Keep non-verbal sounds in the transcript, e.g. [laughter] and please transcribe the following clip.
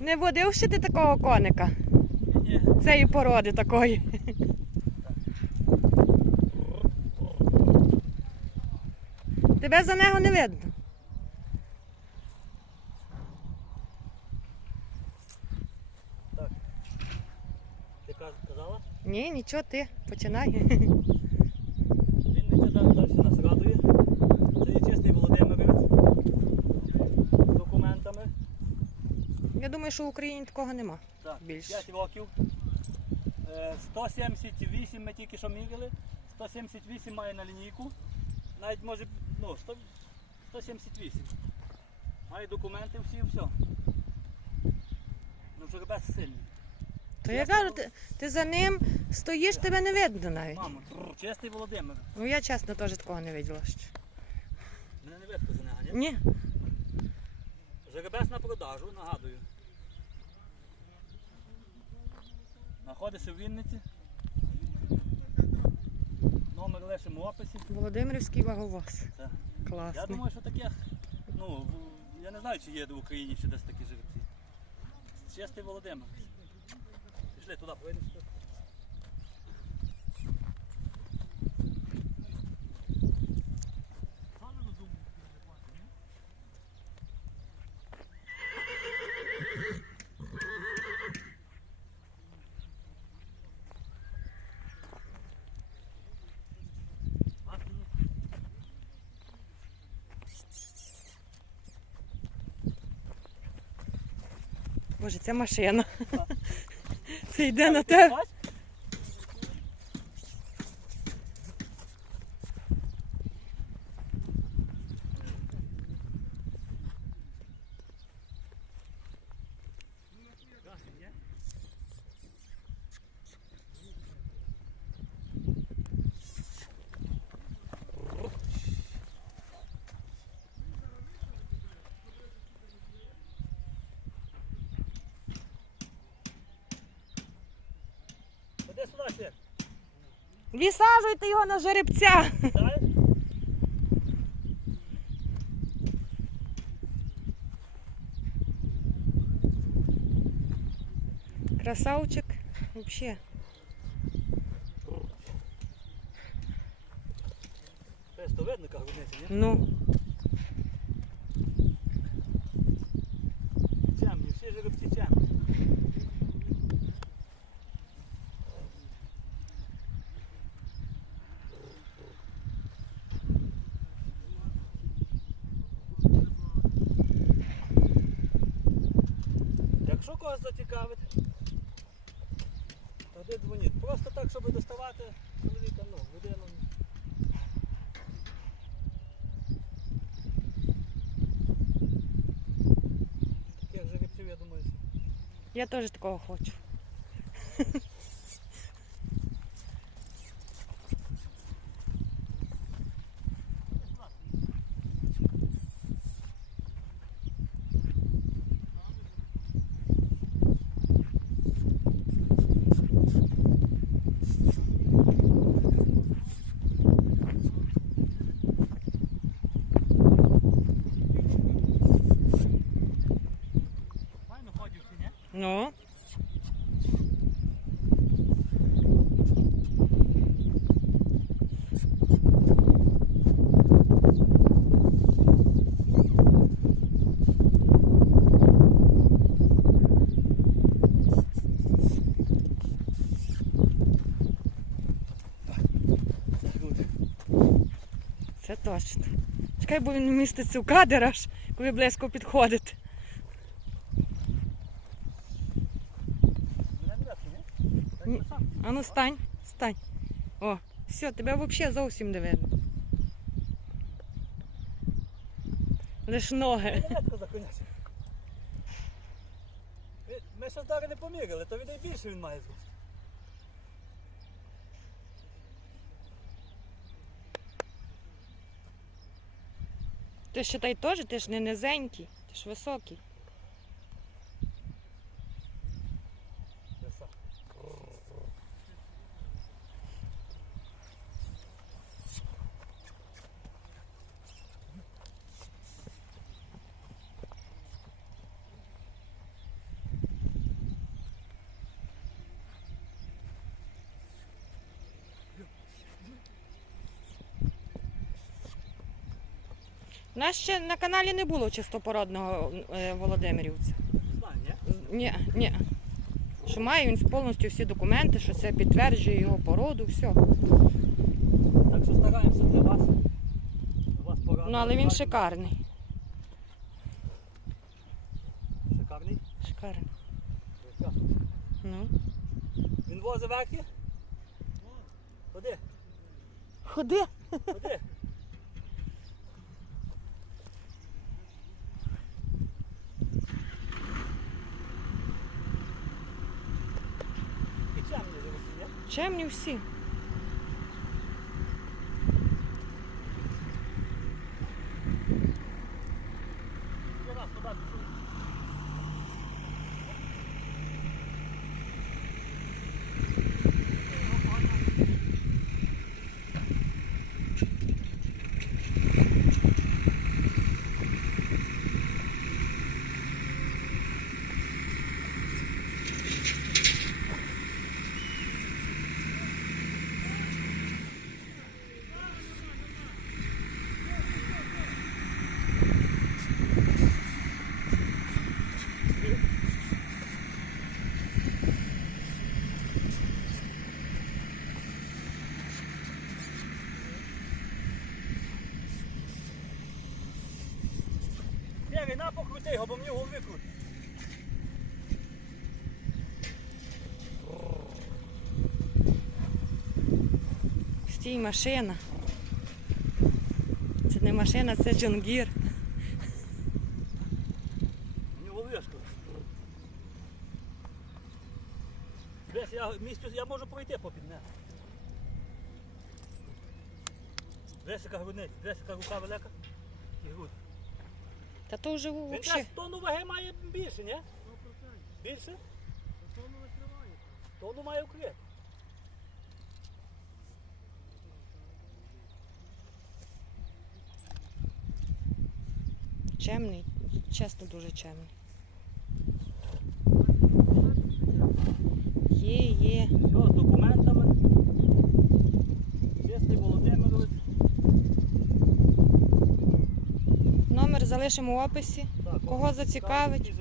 Не водив ще ти такого коника, Ні. цієї породи такої. Тебе за нього не видно. Так. Ти казала? Ні, нічого, ти починай. Він не далі нас радує. Це є чистий Володимировець. З документами. Я думаю, що в Україні такого нема. Так, Більше. 5 років. Е, 178 ми тільки що міряли. 178 має на лінійку. Навіть може, ну, 100, 178. Має документи всі, все. Ну, жеребець сильний. То я кажу, ти, ти за ним стоїш, тебе не видно навіть. Мамо, тррр, чистий Володимир. Ну я чесно теж такого не виділа ще. Мене не видко за нього, ні? Ні. Жеребець на продажу, нагадую. Знаходиться в Вінниці. Номер лишимо в описі. Володимирівський ваговоз. Так. Я думаю, що таких, ну, я не знаю, чи є в Україні ще десь такі жеребці. Чистий Володимир. Пішли туди, поїдемо Боже, це машина. Це йде на тебе. Сюди ще. Його на жеребця. Дай. Красавчик. Вообще. Десь видно, як грудниця, ні? Ну, Чемні, всі жеребці чемні. Якщо когось зацікавить, тоді дзвоніть. Просто так, щоб доставати чоловіка, ну, людину. Таких жеребців, я думаю, я теж такого хочу. [laughs] файно ходив всі, ні? Ну. Це точно. Чекай, бо він міститься в кадр аж, коли близько підходить. Мене не видно, ні? Сам. А ну стань, стань. О, все, тебе взагалі зовсім не видно. Лиш ноги. Ми ще зараз не поміряли, то він і більше він має зрости. Ти ж та й теж, ти ж не низенький, ти ж високий. У нас ще на каналі не було чистопородного е, Володимирівця. Не знаю, ні? Ні, ні. Що має він повністю всі документи, що це підтверджує його породу, все. Так що стараємося для вас. Для вас порадити. Ну, але він шикарний. Шикарний? Шикарний. Прекрасно. Ну. Він возить верхи? Ходи, Ходи. ходи. І чим не живуть, ні? Чемні всі. Ще раз туди пішов. Бігай, на покрути його, бо мені голови крутить. Стій машина. Це не машина, це джунгір. Мені крутить. Десь я місцю, я можу пройти попід не. Десика грудниць, десика рука велика і грудь. Та то вже Він взагалі. десь тону ваги має більше, ні? Більше? Тону має укрити. Чемний, чесно, дуже чемний. Є, є. Все, з документами. Чесний Володимирович. Номер залишимо в описі. Кого зацікавить?